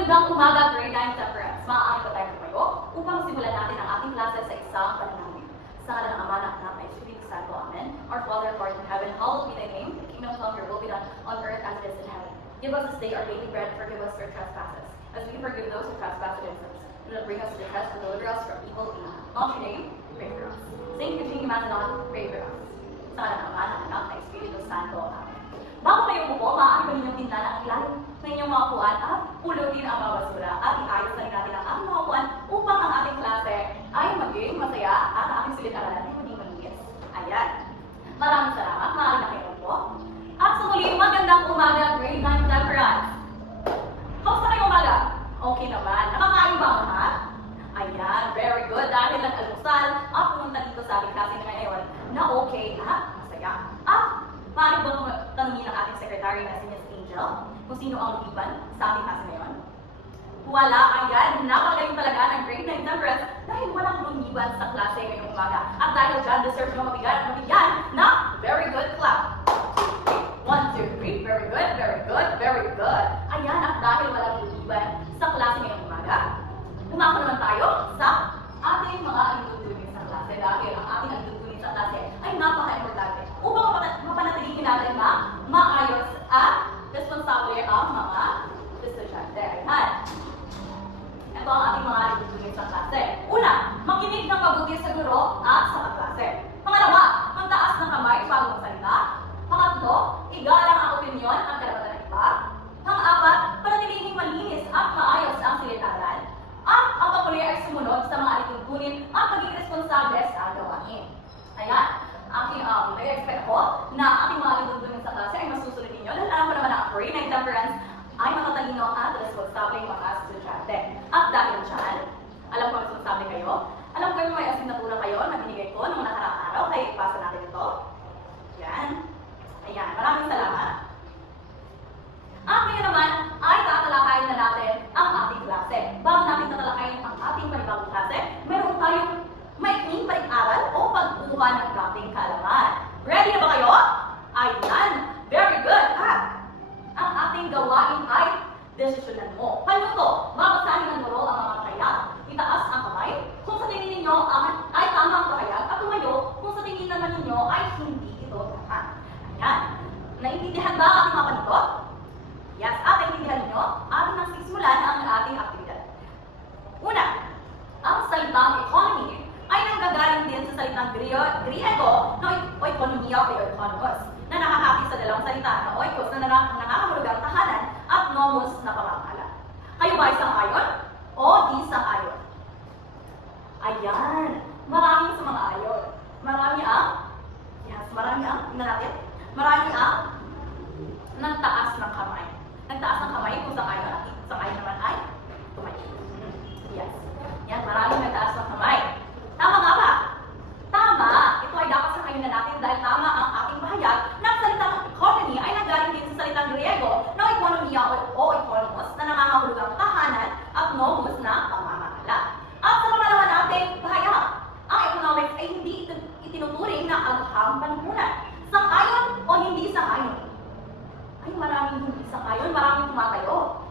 Magandang umaga, grade 9 temperance. Maaari ba tayong tumayo upang simulan natin ang ating klase sa isang panalangin. Sa ngala ng Ama na Anak na Espiritu Santo. Amen. Our Father, who art in heaven, hallowed be thy name. The kingdom come, your will be done on earth as it is in heaven. Give us this day our daily bread, forgive us our trespasses, as we forgive those who trespass against us. Do not bring us to test, but deliver us from evil. Amen. Launch your name, pray for us. Saint Eugene Mazanon, pray for us. Sa ngala ng Ama na Anak na Espiritu Santo. Amen. Bago kayo umupo, maaari ba ninyong tingnan ang ilalim na inyong mga upuan at pulutin ang mga basura at iayos na rin natin ang ating mga upuan upang ang ating klase ay maging masaya at ang ating silid-aralan ay maging malinis. Ayan. Maraming salamat. Maaari na kayo umupo. At sa muli, magandang umaga, grade 9 temperance. Kamusta kayo umaga? Okay naman. Nakakain ba ang lahat? Ayan. Very good. Dahil nag-almusal at pumunta dito sa ating klase ngayon na okay at masaya. At maaari ba tanungin ang ating secretary na si Miss Angel kung sino ang lumiban sa ating klase ngayon? Wala, ayan, napagaling talaga ng grade 9 temperance dahil walang lumiban sa klase ngayong umaga. At dahil dyan, deserve nyo mabigyan na very good clap. 1, 2, 3, very good, very good, very good. Ayan, at dahil walang lumiban sa klase ngayong umaga, umako naman tayo sa ating mga alitutunin sa klase dahil ang ating alitutunin sa klase ay napaka-importante upang mapanatilihin natin na maayos at responsable ang mga estudyante. Ayan. Ito ang ating mga alitutunin sa klase. Una, makinig ng mabuti sa guro at sa kaklase. Pangalawa, magtaas ng kamay bago magsalita. Pangatlo, igalang ang opinyon at karapatan ng iba. Pang-apat, panatilihin malinis at maayos ang silid-aralan. At ang panguli ay sumunod sa mga alitutunin at maging responsable sa gawain. Ayan. Nag-expect ko na ating mga alitutunin sa klase ay masusunod ninyo dahil alam ko naman na ang grade 9 temperance ay matatalino at responsable mga estudyante. At dahil dyan, alam ko responsable kayo. Alam ko yung may asignatura kayo na binigay ko nung nakaraang araw, kaya ipasa natin ito. Yan. Ayan. Maraming salamat. At ngayon naman ay tatalakayin na natin ang ating klase. Bago natin tatalakayin ang ating panibagong klase, meron tayong maikling pag-aral o pagkuha ng ating kaalaman. Ready na ba kayo? Ayan. Very good. At ang ating gawain ay desisyonan mo. Panuto, babasahin ng guro ang mga kahayag. Itaas ang kamay kung sa tingin ninyo ay tama ang kahayag at tumayo kung sa tingin naman ninyo ay hindi ito tama. Ayan. Naintindihan ba ang ating mga panuto? Yes. At naintindihan ninyo, ating nang sisimulan ang ating aktibidad. Una, ang salitang economy ay nanggagaling din sa salitang Griego na oikonomiya o oikonomos na nakahati sa dalawang salita na oikos na nangangahulugang tahanan at nomos na pamamahala. Kayo ba isang ayon o di isang ayon? Ayan, maraming sa mga ayon. Marami ang, tingnan natin, marami ang nagtaas ng kamay. Nagtaas ng kamay kung isang ayon at isang ayon naman ay tumayo. Yes. Yan, maraming nagtaas ng kamay. Tama nga ba? Tama! Ito ay dapat sa kayo na natin dahil tama ang ating pahayag na ang salitang economy ay nanggaling din sa salitang Griego na ekonomiya o economos na nangangahulugang tahanan at nomos na pamamahala. At sa pangalawa nating pahayag, ang economics ay hindi itinuturing na agham panlipunan. Sang-ayon o hindi sang-ayon? Ay, maraming hindi sang-ayon, maraming tumatayo.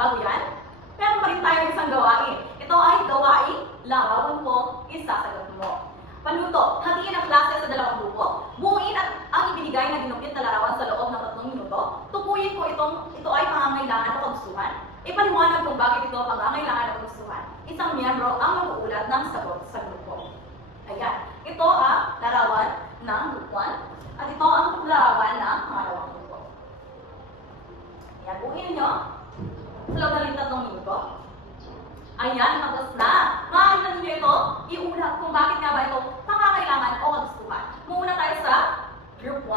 Bago yan, meron pa rin tayong isang gawain. Ito ay gawain, larawan ko, isasagot mo. Panuto, hatiin ang klase sa dalawang grupo. Buuin ang ibinigay na ginukit na larawan sa loob ng 3 minuto. Tukuyin ko ito ay pangangailangan o kagustuhan. Ipaliwanag kung bakit ito pangangailangan o kagustuhan. Isang miyembro ang mag-uulat ng sagot sa grupo. Ayan. Ito ang larawan ng group 1 at ito ang larawan ng pangalawang grupo. Ayan, buuin ninyo sa loob ng 3 minuto. Ayan, tapos na. Maaari na ninyo ito iulat kung bakit nga ba ito pangangailangan o kagustuhan. Muna tayo sa group 1.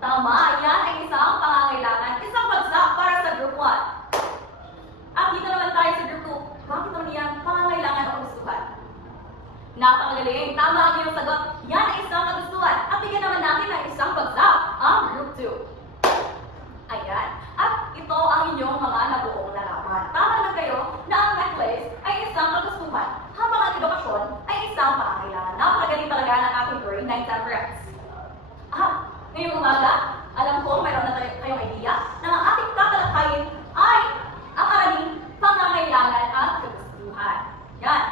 Tama, yan ay isang pangangailangan. Isang bagsak para sa group 1. At dito naman tayo sa group 2. Bakit naman yan pangangailangan o kagustuhan? Napakagaling. Tama ang iyong sagot. Yan ay isang kagustuhan. At bigyan naman natin ng isang bagsak ang group 2. Ayan. At ito ang inyong mga nabuong larawan. Tama naman kayo na ang necklace ay isang kagustuhan, habang ang edukasyon ay isang pangangailangan. Napakagaling talaga ng ating grade 9 temperance. Ngayong umaga, alam ko mayroon na kayong idea na ang ating tatalakayin ay ang maraming pangangailangan at kagustuhan. Yan.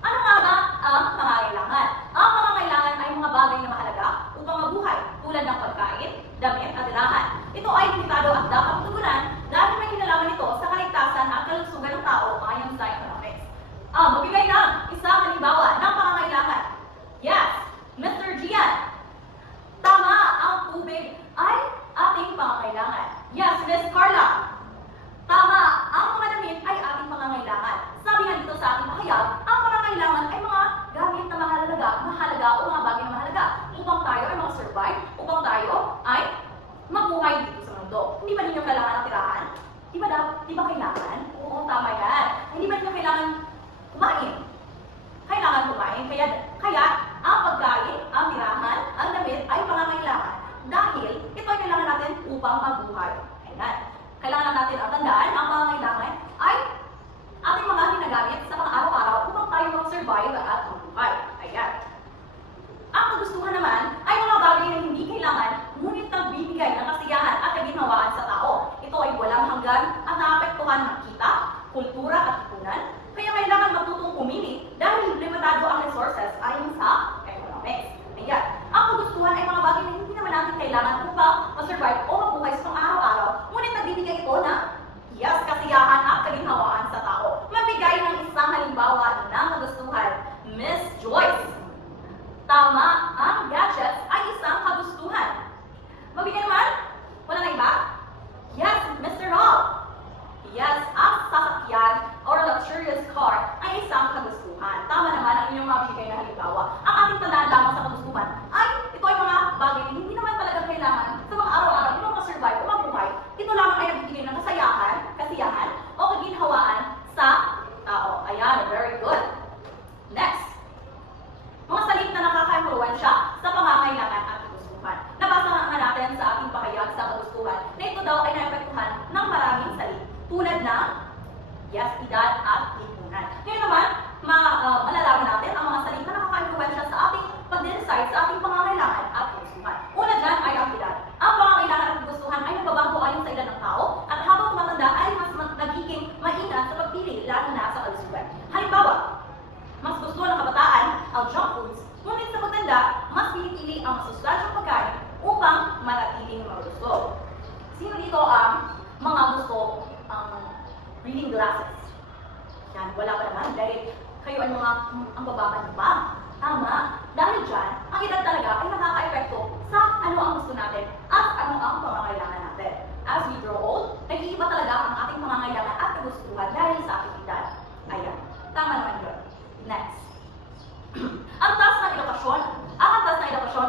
Ano nga ba ang pangangailangan? Ang pangangailangan ay mga bagay na mahalaga upang mabuhay, tulad ng pagkain, damit at tirahan. Ito ay limitado at dapat tugunan dahil may kinalaman ito sa kaligtasan at kalusugan ng tao ayon sa economics. Magbigay ng isang halimbawa ng pangangailangan. Yes, Mr. Gian. Tama, ang tubig ay ating pangangailangan. Yes, Miss Carla. Tama, ang mga damit ay ating pangangailangan. Sabi nga dito sa ating pahayag, ang pangangailangan ay mga gamit na mahalaga o mga bagay na mahalaga upang tayo ay mag-survive, upang tayo ay mabuhay dito sa mundo. Hindi ba ninyo kailangan ng tirahan? Di ba kailangan? Oo, tama yan. Hindi ba ninyo kailangan kumain? Kailangan kumain. Kaya ang pagkain, ang tirahan, ang damit ay pangangailangan. Dahil ito ay kailangan natin upang mabuhay. Ayan. Kailangan natin ang tandaan, ang pangangailangan ay ating mga ginagamit sa pang-araw-araw upang tayo mag-survive at mabuhay. Ayan. Ang kagustuhan naman ay mga bagay na hindi kailangan, ngunit nagbibigay ng kasiyahan at kaginhawaan sa tao. Ito ay walang hanggan at naapektuhan ng kita, kultura at lipunan. Kaya kailangan matutong pumili dahil limitado ang resources ayon sa economics. Ayan. Ang kagustuhan ay mga bagay na hindi naman natin kailangan upang mag-survive o mabuhay sa pang-araw-araw, ngunit nagbibigay ito ng kasiyahan at kaginhawaan sa tao. Magbigay ng isang halimbawa ng kagustuhan. Miss Joyce. Tama, ang gadgets ay isang kagustuhan. Magbigay naman? Wala na iba? Yes, Mr. Hall. Yes, ang sasakyan or luxurious car ay isang kagustuhan. Tama naman ang inyong mabigay na halimbawa. Ang ating tandaan lamang sa kagustuhan ay ito ay mga bagay na hindi naman talaga kailangan sa mga araw-araw upang ma-survive o mabuhay. Ito lamang ay nagbibigay ng kasiyahan o kaginhawaan sa tao. Ayan, very good. Next. Mga salita na nakaka-impluwensya sa pangangailangan at kagustuhan. Nabasa nga natin sa ating pahayag sa kagustuhan na ito daw ay naepektuhan ng maraming salita tulad ng edad at lipunan. Ngayon naman, malalaman natin ang mga salita na nakaka-impluwensya sa ating pag-decide sa ating pangangailangan at kagustuhan. Una dyan ay ang edad. Ang pangangailangan at kagustuhan ay nagbabago ayon sa edad ng tao at habang tumatanda ay mas nagiging maingat sa pagpili lalo na sa kalusugan. Halimbawa, mas gusto ng kabataan ang junk foods, ngunit sa pagtanda, mas pinipili ang masustansyang pagkain upang manatiling malusog. Sino dito ang mga gusto reading glasses? Yan, wala pa naman dahil kayo ay ang babakan pa. Tama, dahil dyan, ang edad talaga ay nakaka-epekto sa ano ang gusto natin at ano ang pangangailangan natin. As we grow old, nag-iiba talaga ang ating pangangailangan at kagustuhan dahil sa ating edad. Ayan, tama naman yun. Next. Ang taas ng edukasyon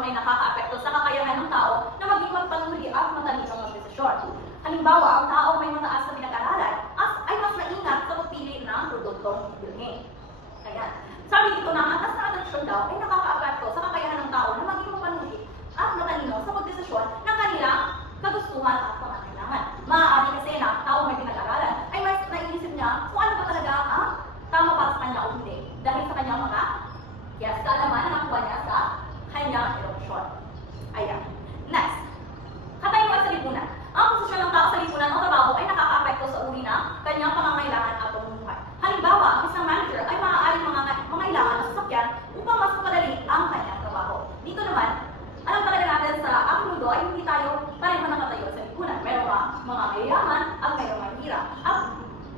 ay nakaka-apekto sa kakayahan ng tao na maging magpanuri at matalinong magdesisyon. Halimbawa, ang tao may mataas na pinag-aralan ay mas maingat sa pagpili ng produktong ibilhin. Ayan. Sabi dito na ang taas ng edukasyon daw ay nakaka-apekto sa kakayahan ng tao na maging magpanuri at matalino sa pagdesisyon ng kanilang kagustuhan at pangangailangan. Maaari kasi na tao may pinag-aralan ay mas naiisip niya kung ano ba talaga ang tama para sa kanya o hindi. Dahil sa kanyang mga kaalaman na nakuha niya sa kanyang edukasyon. Ayan. Next. Katayuan sa lipunan. Ang posisyon ng tao sa lipunan o trabaho mga mayayaman at mayroong mahirap.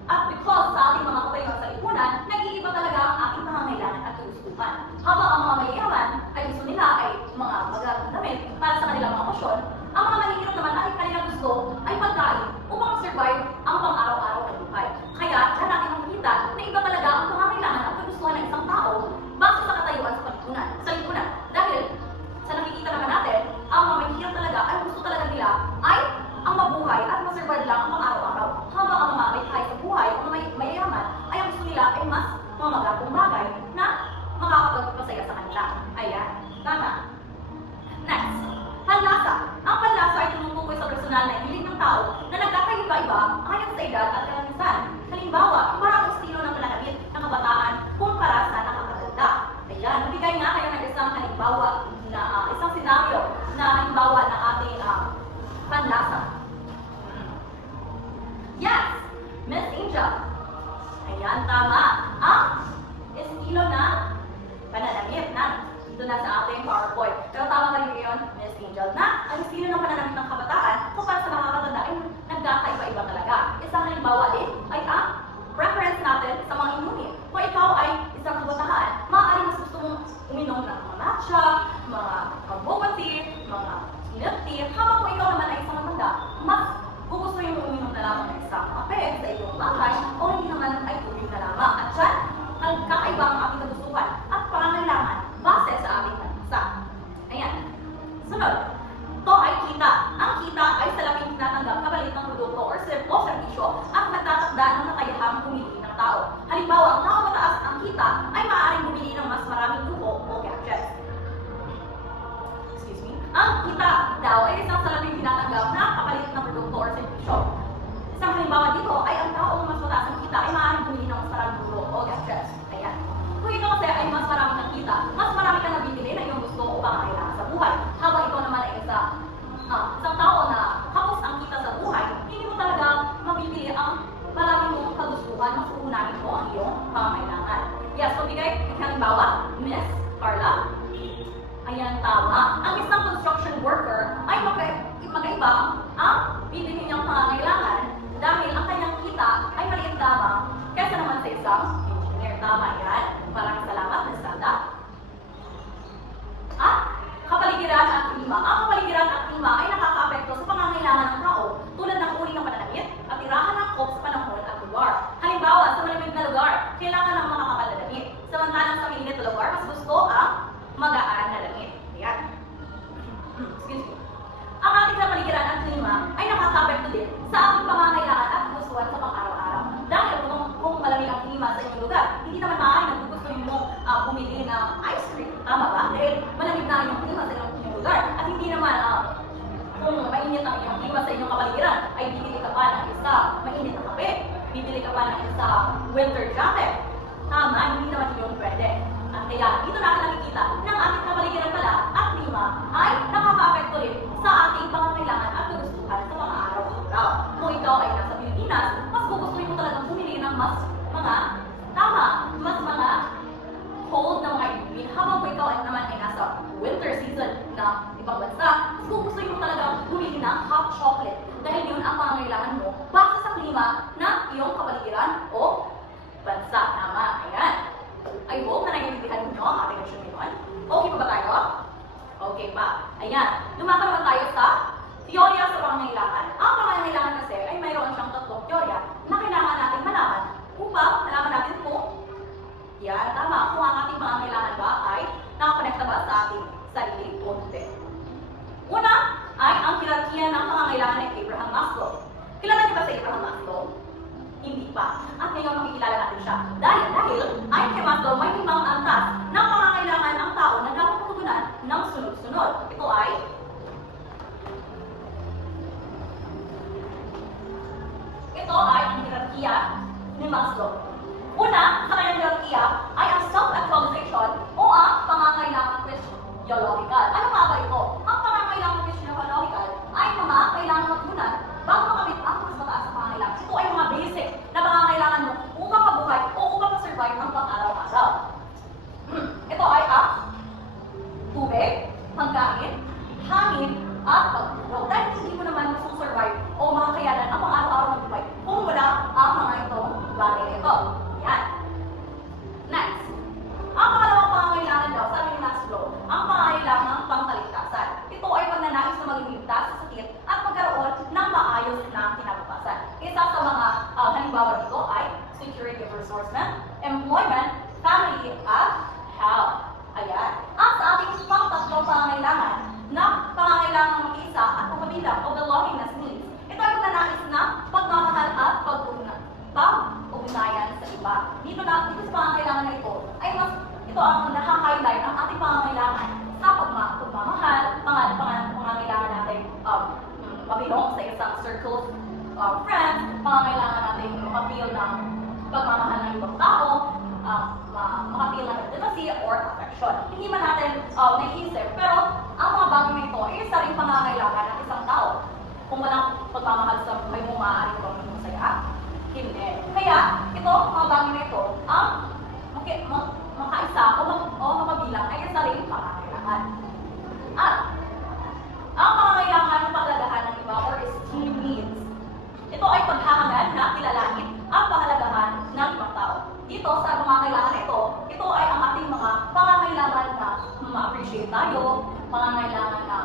At because sa ating mga kapayuan sa lipunan, nag-iiba talaga ang ating pangangailangan at kagustuhan. Habang ang mga mayayaman ay gusto nila ay mga magagandang damit para sa kanilang mga okasyon, ang mga mahihirap naman ay kanilang gusto ay pagkain upang survive ang pang-araw-araw na buhay. Kaya, dyan natin makikita na iba talaga ang pangangailangan at kagustuhan ng isang tao base sa katayuan sa lipunan. Dahil, sa nakikita naman natin, ang mga mahihirap talaga ay gusto talaga nila ay ang mabuhay at masurvive lang ang pang-araw-araw. Habang ang mga may sa buhay, ang mga mayayaman, ay ang gusto nila ay mas mga magagong bagay na makakapagpasaya sa kanila. Ayan, tama. Next, panlasa. Ang panlasa ay tumutukoy sa personal na hilig ng tao na nagkakaiba-iba ayon sa edad at karanasan. Halimbawa, iba ang estilo ng pananamit ng kabataan kumpara sa nakakaganda. Ayan, nabigay nga kayo ng isang halimbawa na isang senaryo na halimbawa ng ating panlasa. Yes, Miss Angel. Ayan, tama. Ang estilo na pananamit na dito na sa ating PowerPoint. Pero tama ba yun, Miss Angel, na ang estilo ng pananamit ng kabataan kumpara sa nakakatanda ay nagkakaiba-iba talaga. Isang halimbawa din ay ang preference natin sa mga inumin. Kung ikaw ay isang kabataan, maaaring mas gusto mong uminom ng mga matcha, mga boba tea, mga milk tea, habang kung ikaw naman ay isang matanda, mas gugustuhin mo uminom na lamang ng isang kape sa iyong bahay o hindi naman ay tubig na lamang. At dyan, nagkakaiba ang ating kagustuhan at pangangailangan base sa ating bansa. Ayan. Sunod, ito ay kita. Ang kita ay salaping tinatanggap kapalit ng produkto o serbisyo at nagtatakda ng nakayahang bumili ng tao. Halimbawa, ang tao mataas ang kita ay maaaring bumili ng mas maraming luho o gadgets. Excuse me. Ang kita daw ay isang salaping tinatanggap na kapalit ng produkto o serbisyo. Isang halimbawa dito ay ang taong mas mataas ang kita ay maaaring bumili ng mas maraming luho o gadgets. Ayan. Kung ikaw kasi ay mas marami ng kita, mas marami ka nabibili na iyong gusto o pangangailangan sa buhay. Habang ikaw naman ay isang tao na kapos ang kita sa buhay, hindi mo talaga mabibili ang marami mong kagustuhan, mas uunahin mo ang iyong pangangailangan. Yes, pagbigay ng halimbawa, Miss Carla. Ayan, tama. Ang isang construction worker ay magkaiba ang bibili niyang pangangailangan dahil ang kanyang kita ay maliit lamang kaysa naman sa isang engineer. Tama yan. Maraming salamat, Ms. Sanda. At kapaligiran at klima. Ang kapaligiran at klima ay nakakaapekto sa pangangailangan ng tao tulad ng uri ng pananamit at tirahan ng sa panahon at lugar. Halimbawa, sa malamig na lugar, kailangan ng mga kapal na damit. Samantalang sa mainit na lugar, mas gusto ang magaan na damit. Ayan. Excuse me. Ang ating kapaligiran at klima ay nakakaapekto din sa ating pangangailangan at gustuhan sa pang-araw-araw. Dahil kung malamig ang klima sa inyong lugar, hindi naman maaaring nagugustuhin mo bumili ng ice cream. Tama ba? Dahil malamig na yung klima sa inyong lugar. At hindi naman kung mainit ang iyong klima sa inyong kapaligiran, ay bibili ka pa ng isa mainit na kape. Bibili ka pa ng isa winter jacket. Tama, hindi naman yun pwede. At kaya, dito natin nakikita ng ating kapaligiran pala at klima ay nakaka-apekto rin sa ating pangangailangan at kagustuhan sa mga araw-araw. Kung ikaw ay nasa Pilipinas, mas gugustuhin mo talagang bumili ng mas mga cold na mga inumin. Habang kung ikaw ay naman ay nasa winter season na ibang bansa, mas gugustuhin mo talagang bumili ng hot chocolate dahil yun ang pangangailangan mo base sa klima na iyong kapaligiran o bansa. Tama, ayan. I hope na naiintindihan niyo ang ating leksyon ngayon. Okay pa ba tayo? Okay pa. Ayan. Lumakad naman tayo sa teorya sa pangangailangan. Ang pangangailangan kasi ay mayroon siyang tatlong teorya na kailangan natin malaman upang malaman natin kung yan, tama, kung ang ating pangangailangan ba ay nakakonekta ba sa ating sarili o hindi. Una ay ang hierarkiya ng pangangailangan ng Abraham Maslow. Kilala niyo ba si Abraham Maslow? Hindi pa. At ngayon makikilala natin siya. Dahil ayon kay Maslow, may 5 antas ng pangangailangan ng tao na dapat matugunan ng sunod-sunod. Ito ay ang hierarkiya ni Maslow. Una, sa kanyang hierarkiya ay ang self-actualization o ang pangangailangan physiological. Ano nga ba ito? Ang pangangailangan physiological ay mga kailangan matugunan bago makamit ang mas mataas na pangangailangan. Ito ay mga basic na pangangailangan mo upang mabuhay o upang ma-survive ang pang-araw-araw. Ito ay ang tubig, pagkain, hangin, at pagtulog. Dahil hindi mo naman masusurvive o mga friends, pangangailangan natin makapil ng pagmamahal ng ibang tao, makapil ng intimacy or affection. Hindi man natin naisip, pero ang mga bagay na ito ay isa rin pangangailangan ng isang tao. Kung walang pagmamahal sa buhay mo, maaari ko maging masaya? Hindi. Kaya, ito, mga bagay na ito, ang makaisa o makabilang ay isa rin pangangailangan. At, ang pangangailangan ng pahalagahan ng iba or esteem needs. Ito ay paghahangad na kilalanin ang pahalagahan ng ibang tao. Dito, sa mga kailangan ito ay ang ating mga pangangailangan na ma-appreciate tayo, pangangailangan na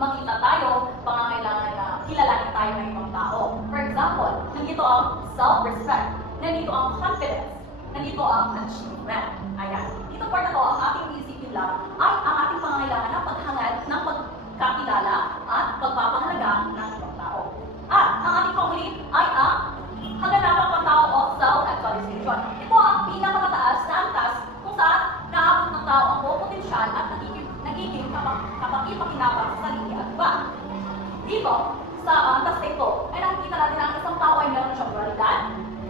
makita tayo, pangangailangan na kilalanin tayo ng ibang tao. For example, nandito ang self-respect, nandito ang confidence, nandito ang achievement. Ayan. Dito part na to, ang ating iisipin lang ay ang ating pangangailangan ng paghangad ng pagkakilala at pagpapahalaga ng ibang tao. At ang ating panghuli ay ang haganapang pagtao o self-actualization. Ito ang pinakamataas na antas kung saan naabot ng tao ang buong potensyal at nagiging kapaki-pakinabang sa sarili at iba. Dito, sa antas na ito, ay nakikita natin na ang isang tao ay meron na siyang moralidad,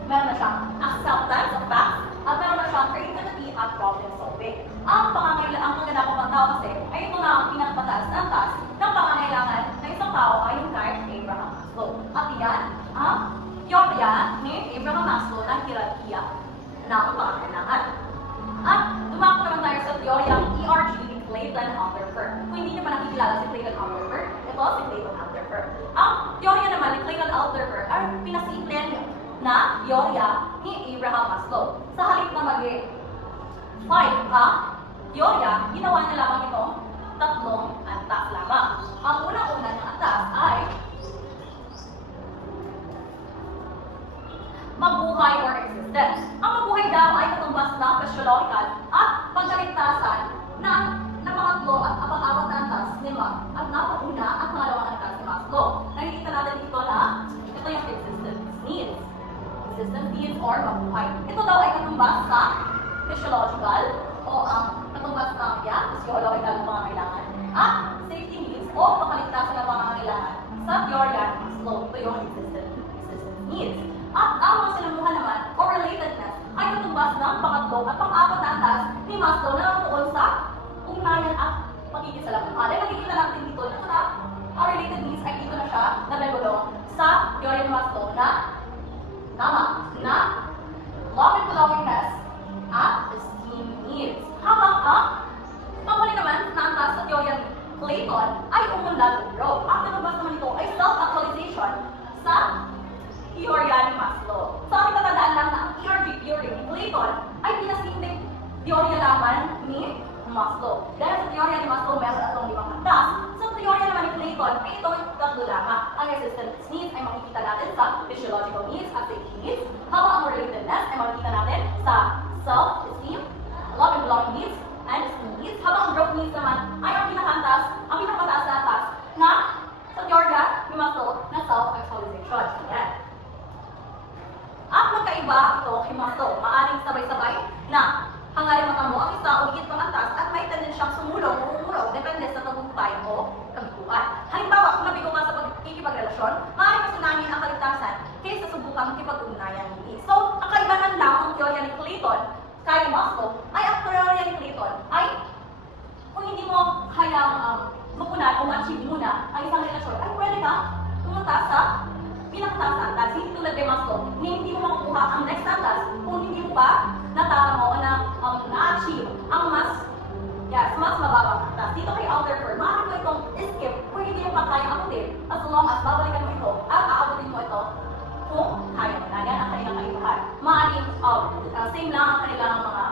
meron na siyang acceptance of facts, at meron na siyang creativity at problem solving. Ang kaganapang pagtao kasi ay ito na ang pinakamataas na antas ng pangangailangan ng isang tao ayon kay Abraham Maslow. At iyan ang teorya ni Abraham Maslow ng hierarkiya ng pangangailangan. At dumako naman tayo sa teoryang ERG ni Clayton Alderfer. Kung hindi niyo pa nakikilala si Clayton Alderfer, ito si Clayton Alderfer. Ang teorya naman ni Clayton Alderfer ay pinasimplihan niya na teorya ni Abraham Maslow. Sa halip na maging 5 ang teorya, ginawa niya lamang itong tatlong antas lamang. Ang unang-una ng antas ay mabuhay or existence. Ang mabuhay daw ay katumbas ng physiological at pagkaligtasan ng pangatlo at pang-apat na antas ni Maslow at napauna ang pangalawang antas ni Maslow. Nakikita natin dito na ito yung existence needs. Existence needs or mabuhay. Ito daw ay katumbas sa physiological o ang katumbas ng physiological na pangangailangan at safety needs o pakaligtasan na pangangailangan sa teorya ni Maslow. Ito yung existence needs. At ang mga sinamuhan naman o relatedness ay katumbas ng pangatlo at pang-apat na antas ni Maslow na nakatuon sa ugnayan at pagkikisalamuhan. Dahil makikita natin dito na ang related needs ay dito na siya nabebulong sa teorya ni Maslow na tama na love and belongingness at esteem needs. Habang ang panghuli naman na antas sa teorya ni Clayton ay umunlad ng growth. Ang katumbas naman ito ay self-actualization sa teorya ni Maslow. So, ang tatandaan lang na ang ERG theory ni Clayton ay pinasimpleng teorya lamang ni Maslow. Dahil sa teorya ni Maslow, meron atong 5 antas. Sa teorya naman ni Clayton, ay ito ay tatlo lamang. Ang existence needs ay makikita natin sa physiological needs at safety needs. Habang ang relatedness ay makikita natin sa self-esteem, love and belonging needs, and esteem needs. Habang ang growth needs naman ay ang pinakamataas na antas na sa teorya ni Maslow na self-actualization. Yan. At magkaiba ito kay Maslow. Maaring sabay-sabay na hangarin matamo ang isa o higit pang antas at may tendensyang sumulong o umuraw depende sa tagumpay o kabiguan. Halimbawa, kung nabigo ka sa pagkikipagrelasyon, maaaring masunahin ang kaligtasan kaysa subukang makipag-ugnayan hindi. So, ang kaibahan lang ng teorya ni Clayton kay Maslow ay ang teorya ni Clayton ay kung hindi mo kayang mapunan o ma-achieve muna ang isang relasyon, ay pwede ka pumunta sa pinakataas na antas. Hindi tulad kay Maslow, hindi mo makukuha ang next antas kung hindi mo pa natamo o na-achieve ang mas mababang antas. Dito kay Alderfer, maaari mo itong skip kung hindi mo pa kaya abutin as long as babalikan mo ito at aabutin mo ito kung kaya mo na. Yan ang kanilang kaibahan. Maaaring same lang ang kanilang mga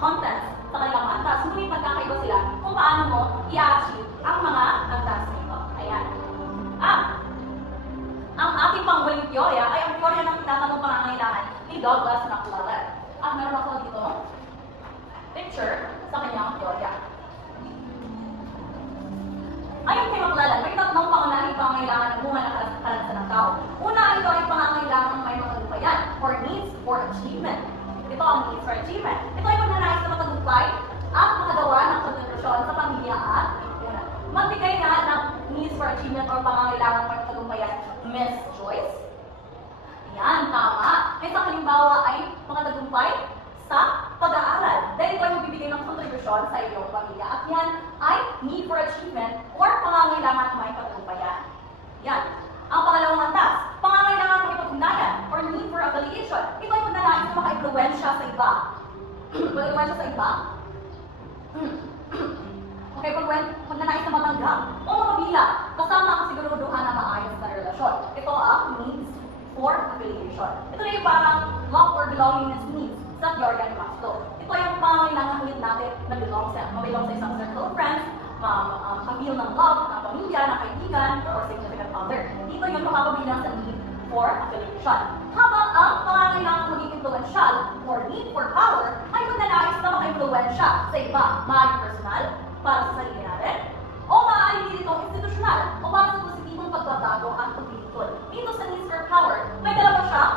contents sa kanilang mga antas. Ngunit pagkakaiba sila kung paano mo i-achieve ang mga antas nito. Ayan. Ang ating panghuling teorya ay ang teorya ng tinatanong pangangailangan ni Douglas McClellan. At meron ako dito picture sa kanyang teorya. Ayon kay McClellan, may tatlong pangunahing pangangailangan ng bunga ng kalansan ng tao. Una, ito ay pangangailangan ng may matagumpayan or needs for achievement. Ito ang needs for achievement. Ito ay magnanais na matagumpay at makagawa ng konsentrasyon sa pamilya at lipunan. Magbigay nga ng needs for achievement or pangangailangan ng matagumpayan, Miss Jo. choice? Yan, tama. May isang halimbawa ay makatagumpay sa pag-aaral. Dahil ito ay magbibigay ng kontribusyon sa iyong pamilya. At yan ay need for achievement or pangangailangan may pagtagumpayan. Yan. Ang pangalawang antas, pangangailangan makipag-ugnayan or need for affiliation. Ito ay pagnanais na maka-impluwensya sa iba. Mag-impluwensya sa iba? Okay, pagnanais na matanggap o makabila kasama ang siguraduhan na maayos na relasyon. Ito ang needs for affiliation. Ito na yung parang love or belongingness needs sa teorya ni Maslow. Ito ay yung pangangailangan ulit natin na belong sa isang circle of friends, mag-feel ng love, ng pamilya, ng kaibigan, or significant other. Dito yung makapabilang sa need for affiliation. Habang ang pangangailangan maging influential or need for power ay magnanais na maka-influensya sa iba, maaaring personal, para sa sarili natin, o maaaring dito institutional, o para sa positibong pagbabago at paglilingkod. Dito sa needs for power, may dalawa siyang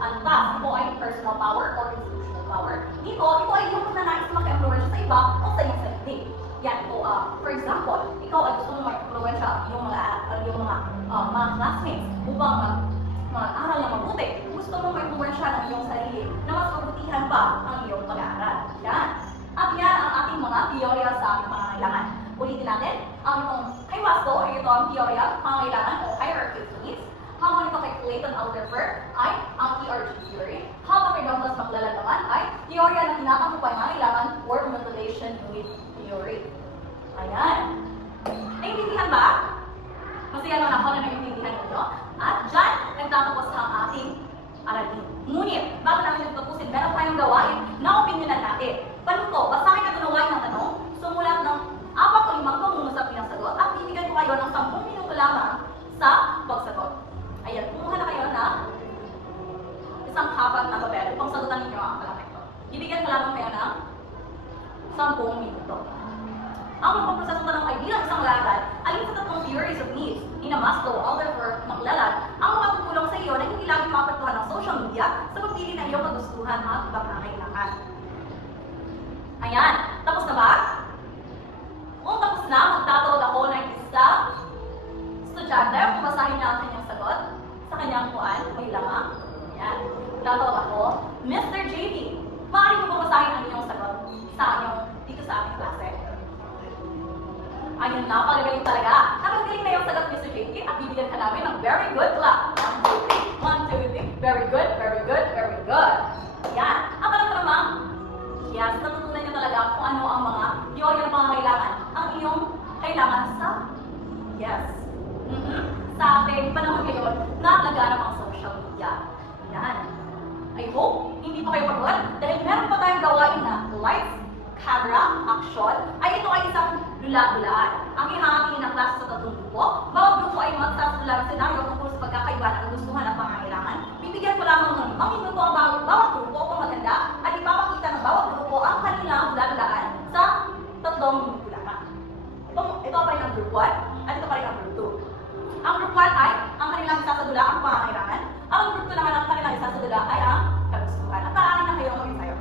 antas. Ito ay personal power or institutional power. Dito, ito ay yung pagnanais na maka-influensya sa iba o sa iyong sarili. Yan, ito, for example, ikaw ay gusto mong maka-influensya yung mga classmates upang mag-aral na mabuti. Gusto mong ma-influensya ng iyong sarili na mas mabutihan pa ang iyong pag-aaral. Yan. At yan ang ating mga teorya sa ating pangangailangan. Ulitin natin, ang itong kay Maslow ay ito ang teorya, pangangailangan o hierarchy of needs. Habang ito kay Clayton Alderfer ay ang ERG theory. Habang kay Douglas MacLellan naman ay teorya ng tinatang pangangailangan or motivation need theory. Ayan. Naintindihan ba? Masaya naman ako na naintindihan ninyo. At dyan, nagtatapos ang ating aralin. Ngunit, bago namin nagtapusin, meron tayong gawain na opinyonan natin. Panuto, basahin at unawain ng tanong, sumulat ng 4 o 5 pangungusap ng sagot at bibigyan ko kayo ng 10 minuto lamang sa pagsagot. Ayan, kumuha na kayo na isang kapat na papel upang sagutan ninyo ang kalaki ito. Bibigyan ko lamang kayo ng 10 minuto. Ang pagpaproseso tanong ay bilang isang laran, alin sa tatlong theories of needs ni Maslow, Alderfer, MacLellan, ang makatutulong sa iyo na hindi lagi maapektuhan ng social media sa pagpili ng iyong kagustuhan at pangangailangan. Ayan, tapos na ba? Kung tapos na, magtatawag ako ng isang estudyante kung basahin niya ang kanyang sagot sa kanyang kuan, may lamang. Ayan, magtatawag ako, Mr. JB, maaari mo ba basahin ang inyong sagot sa inyong dito sa ating klase? Ayun na, pagagaling talaga. Nakagaling na yung sagot ni Mr. JP at bibigyan ka namin ng very good clap. 1, 2, 3. Very good, very good, very good. Yan. Ang alam namang, yes, natutunan niyo talaga kung ano ang mga teorya ng pangangailangan. Ang iyong kailangan sa, yes, sa ating panahon ngayon na laganap ang social media. Yan. I hope hindi pa kayo pagod dahil meron pa tayong gawain na lights, camera, action, ay ito ay isang dula-dulaan. Ang ihahatiin ng klase sa tatlong grupo, bawat grupo ay magsasadulan ng senaryo tungkol sa pagkakaiba ng kagustuhan at pangangailangan. Bibigyan ko lamang ng 5 minuto ang bawat grupo upang maganda at ipapakita ng bawat grupo ang kanilang dula-dulaan sa 3 minuto lamang. Ito pa rin ang group 1 at ito pa rin ang group 2. Ang group 1 ay ang kanilang isasadula ang pangangailangan. Ang group 2 naman ang kanilang isasadula ay ang kagustuhan. At maaari na kayo mag-ensayo.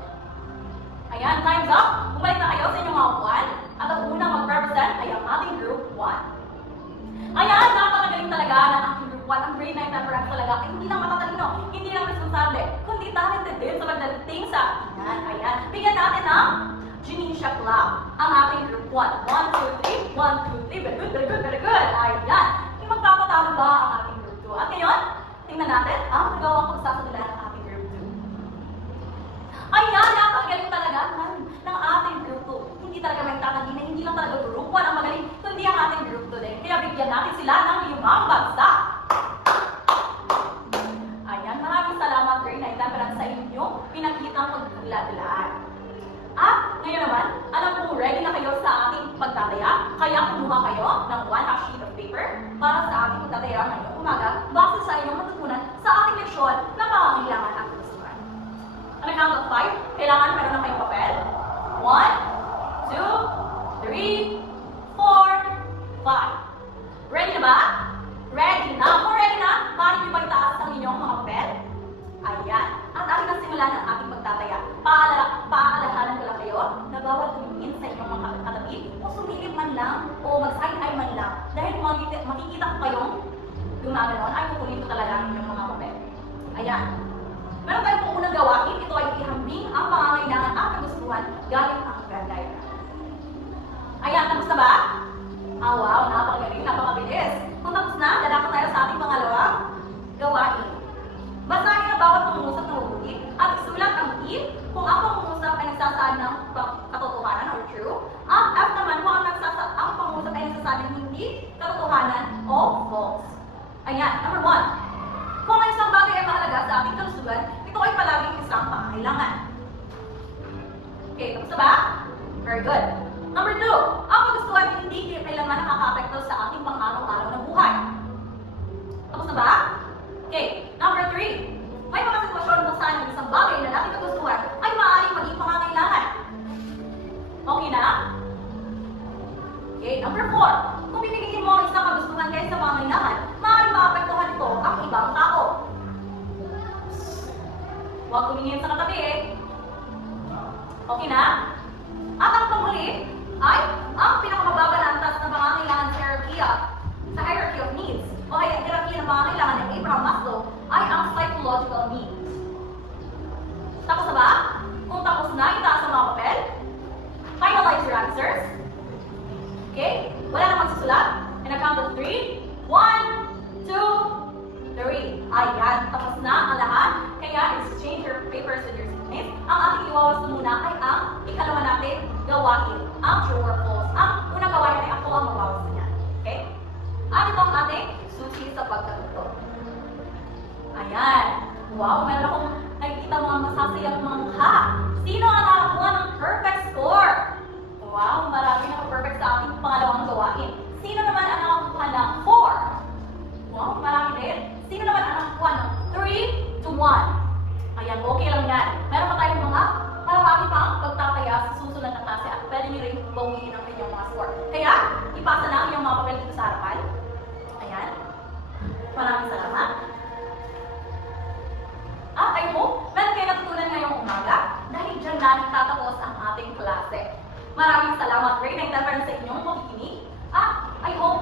Ayan, time's up. Bumalik na kayo sa inyong mga upuan. At ang unang mag-represent ay ang ating group 1. Ayan, napakagaling talaga ng ating group 1. Ang grade 9 member talaga ay hindi lang matatalino, hindi lang responsable, kundi talented din sa pagdating sa atingan. Ayan, bigyan natin ng Janisha Club, ang ating group 1. 1, 2, 3, 1, 2, 3. Very good, very good, very good. Ayan, yung magpapatalo ba ang ating group 2? At ngayon, tingnan natin ang nagawang pagsasadula ng ating group 2. Ayan, napakagaling talaga ng ating group 2. Hindi talaga may tatanggi na hindi lang talaga group 1 ang magaling, kundi ang ating group 2 din. Kaya bigyan natin sila ng 5 bagsak. Ayan, maraming salamat grade 9 temperance sa inyong pinakitang pagdula-dulaan. At ngayon naman, alam kong ready na kayo sa ating pagtataya, kaya kumuha kayo ng 1 sheet of paper para sa ating pagtataya ngayong umaga base sa inyong matutunan sa ating leksyon na pangangailangan at kagustuhan. On a count of 5, kailangan meron na kayong papel. 1, 2, 3, 4, 5. Ready na ba? Ready na? Kung ready na, maaari nyo ba itaas ang inyong mga papel? Ayan. At ating nasimulan ang ating pagtataya. Paalalahanan ko lang kayo na bawal tumingin sa inyong mga katabi o sumilip man lang o mag-side eye man lang dahil makikita ko kayong gumaganon, ay kukunin ko talaga ang inyong mga papel. Ayan. Meron tayong pong unang gawain. Ito ay ihambing ang pangangailangan at kagustuhan gamit ang Venn diagram. Ayan, tapos na ba? Ah, wow, napakagaling, napakabilis. Kung tapos na, lalakad tayo sa ating pangalawang gawain. Basahin ang bawat pangungusap ng mabuti at isulat ang if kung ang pangungusap ay nagsasaad ng katotohanan or true. Ang F naman kung ang pangungusap ay nagsasaad ng hindi katotohanan o false. Ayan, number 1. Kung ang isang bagay ay mahalaga sa ating kalusugan, ito ay palaging isang pangangailangan. Okay, tapos na ba? Very good. Number 2, ang kagustuhan ay hindi kailangan nakaka-apekto sa ating pang-araw-araw na buhay. Tapos na ba? Okay, number 3, may mga sitwasyon kung saan ang isang bagay na nating kagustuhan ay maaaring maging pangangailangan. Okay na? Okay, number 4, kung binigyan mo ang isang kagustuhan kaysa pangangailangan, maaaring maapektuhan ito ang ibang tao. Huwag tumingin sa katabi eh. Okay na? At ang panghuli ay ang pinakamababa na antas na pangangailangan sa hierarchy of needs o hierarchy ng pangangailangan ng Abraham Maslow ay ang psychological needs. Tapos na ba? Kung tapos na, itaas ang mga papel. Finalize your answers. Okay? Wala nang magsusulat. And a count of 3. 1, 2, 3. Ayan. Tapos na ang lahat. Kaya exchange your papers with your seatmates. Ang ating iwawas muna ay ang ikalawa natin gawain. Ang true or false. Ang unang gawain ay ako ang mawawas niya. Okay? At ito ang ating susi sa pagkatuto. Ayan. Wow, meron akong nakikita mga masasayang mangha. Sino ang nakakuha ng perfect score? Wow, marami na perfect sa ating pangalawang gawain. Sino naman ang nakakuha ng 4? Wow, marami din. Sino naman ang nakakuha ng 3 to 1? Ayan, okay lang yan. Meron pa tayong mga marami pang pagtataya sa susunod na klase at pwede nyo rin bawiin ang inyong mga score. Kaya, ipasa na ang inyong mga papel dito sa harapan. Ayan. Maraming salamat. At I hope meron kayo natutunan ngayong umaga dahil dyan na nagtatapos ang ating klase. Maraming salamat, grade 9 sa inyong pakikinig. At I hope